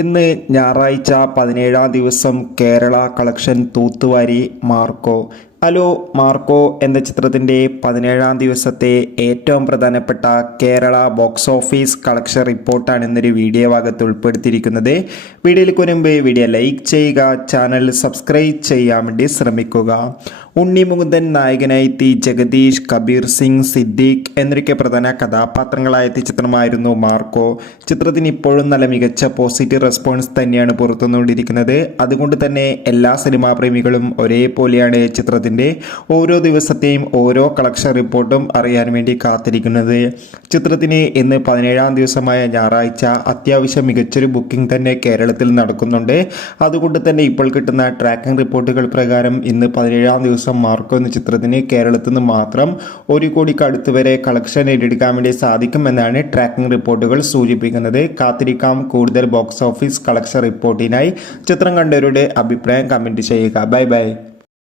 ഇന്ന് ഞായറാഴ്ച 17-ാം ദിവസം കേരള കളക്ഷൻ തൂത്തുവാരി മാർക്കോ. ഹലോ മാർക്കോ എന്ന ചിത്രത്തിൻ്റെ 17-ാം ദിവസത്തെ ഏറ്റവും പ്രധാനപ്പെട്ട കേരള ബോക്സ് ഓഫീസ് കളക്ഷൻ റിപ്പോർട്ടാണ് ഇന്നൊരു വീഡിയോ ഭാഗത്ത് ഉൾപ്പെടുത്തിയിരിക്കുന്നത്. വീഡിയോയിലേക്ക് മുൻപ് വീഡിയോ ലൈക്ക് ചെയ്യുക, ചാനൽ സബ്സ്ക്രൈബ് ചെയ്യാൻ വേണ്ടി ശ്രമിക്കുക. ഉണ്ണി മുകുന്ദൻ നായകനായെത്തി ജഗദീഷ്, കബീർ സിംഗ്, സിദ്ദീഖ് എന്നൊക്കെ പ്രധാന കഥാപാത്രങ്ങളായെത്തിയ ചിത്രമായിരുന്നു മാർക്കോ. ചിത്രത്തിന് ഇപ്പോഴും നല്ല മികച്ച പോസിറ്റീവ് റെസ്പോൺസ് തന്നെയാണ് പുറത്തുവന്നുകൊണ്ടിരിക്കുന്നത്. അതുകൊണ്ട് തന്നെ എല്ലാ സിനിമാ പ്രേമികളും ഒരേപോലെയാണ് ചിത്രത്തിൻ്റെ ഓരോ ദിവസത്തെയും ഓരോ കളക്ഷൻ റിപ്പോർട്ടും അറിയാൻ വേണ്ടി കാത്തിരിക്കുന്നത്. ചിത്രത്തിന് ഇന്ന് 17-ാം ദിവസമായ ഞായറാഴ്ച അത്യാവശ്യം മികച്ചൊരു ബുക്കിംഗ് തന്നെ കേരളത്തിൽ നടക്കുന്നുണ്ട്. അതുകൊണ്ട് തന്നെ ഇപ്പോൾ കിട്ടുന്ന ട്രാക്കിംഗ് റിപ്പോർട്ടുകൾ പ്രകാരം ഇന്ന് 17-ാം ദിവസം മാർക്കോ എന്ന ചിത്രത്തിന് കേരളത്തിൽ നിന്ന് മാത്രം 1 കോടിക്ക് അടുത്ത് വരെ കളക്ഷൻ നേടിയെടുക്കാൻ വേണ്ടി സാധിക്കുമെന്നാണ് ട്രാക്കിംഗ് റിപ്പോർട്ടുകൾ സൂചിപ്പിക്കുന്നത്. കാത്തിരിക്കാം കൂടുതൽ ബോക്സ് ഓഫീസ് കളക്ഷൻ റിപ്പോർട്ടിനായി. ചിത്രം കണ്ടവരുടെ അഭിപ്രായം കമൻറ്റ് ചെയ്യുക. Bye bye.